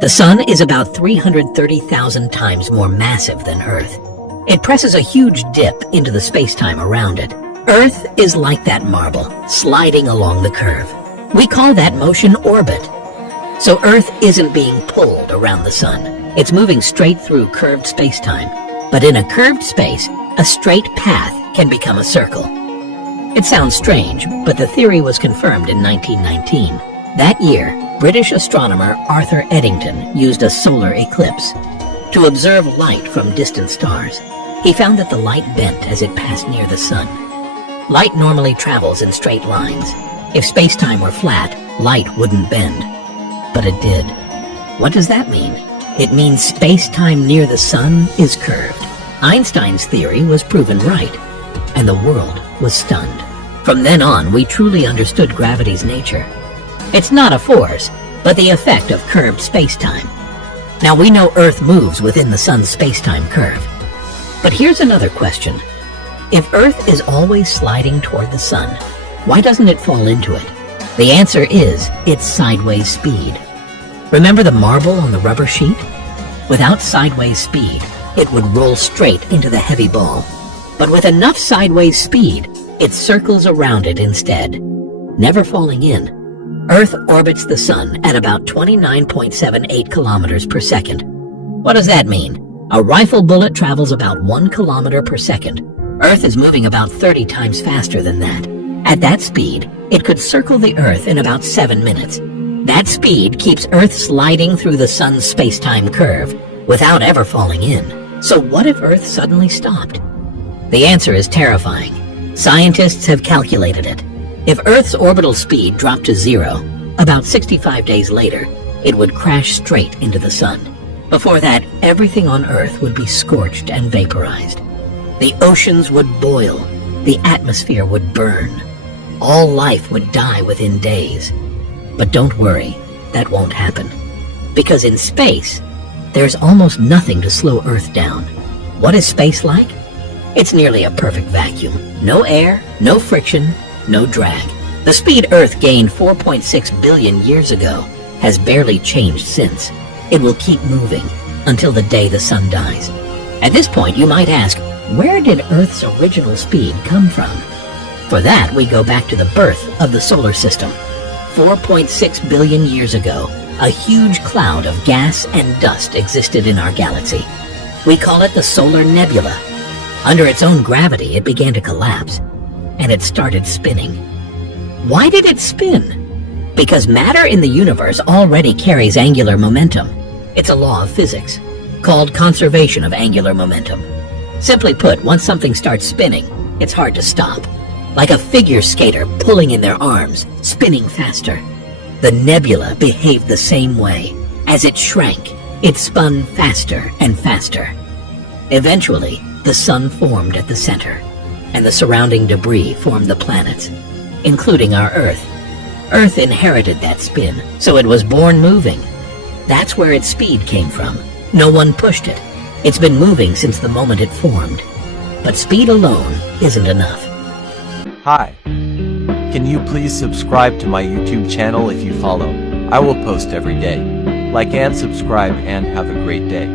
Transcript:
The Sun is about 330,000 times more massive than Earth. It presses a huge dip into the space-time around it. Earth is like that marble, sliding along the curve. We call that motion orbit. So Earth isn't being pulled around the Sun. It's moving straight through curved space-time. But in a curved space, a straight path can become a circle. It sounds strange, but the theory was confirmed in 1919. That year, British astronomer Arthur Eddington used a solar eclipse to observe light from distant stars. He found that the light bent as it passed near the Sun. Light normally travels in straight lines. If space-time were flat, light wouldn't bend. But it did. What does that mean? It means space-time near the Sun is curved. Einstein's theory was proven right, and the world was stunned. From then on, we truly understood gravity's nature. It's not a force, but the effect of curved space-time. Now we know Earth moves within the Sun's space-time curve. But here's another question. If Earth is always sliding toward the Sun, why doesn't it fall into it? The answer is its sideways speed. Remember the marble on the rubber sheet? Without sideways speed, it would roll straight into the heavy ball. But with enough sideways speed, it circles around it instead, never falling in. Earth orbits the Sun at about 29.78 kilometers per second. What does that mean? A rifle bullet travels about 1 kilometer per second. Earth is moving about 30 times faster than that. At that speed, it could circle the Earth in about 7 minutes. That speed keeps Earth sliding through the Sun's space-time curve without ever falling in. So what if Earth suddenly stopped? The answer is terrifying. Scientists have calculated it. If Earth's orbital speed dropped to 0, about 65 days later, it would crash straight into the Sun. Before that, everything on Earth would be scorched and vaporized. The oceans would boil, the atmosphere would burn. All life would die within days. But don't worry, that won't happen. Because in space, there's almost nothing to slow Earth down. What is space like? It's nearly a perfect vacuum. No air, no friction, no drag. The speed Earth gained 4.6 billion years ago has barely changed since. It will keep moving until the day the Sun dies. At this point, you might ask, where did Earth's original speed come from? For that, we go back to the birth of the solar system. 4.6 billion years ago, a huge cloud of gas and dust existed in our galaxy. We call it the solar nebula. Under its own gravity, it began to collapse, and it started spinning. Why did it spin? Because matter in the universe already carries angular momentum. It's a law of physics, called conservation of angular momentum. Simply put, once something starts spinning, it's hard to stop. Like a figure skater pulling in their arms, spinning faster. The nebula behaved the same way. As it shrank, it spun faster and faster. Eventually, the Sun formed at the center, and the surrounding debris formed the planets, including our Earth. Earth inherited that spin, so it was born moving. That's where its speed came from. No one pushed it. It's been moving since the moment it formed. But speed alone isn't enough. Hi. Can you please subscribe to my YouTube channel if you follow? I will post every day. Like and subscribe and have a great day.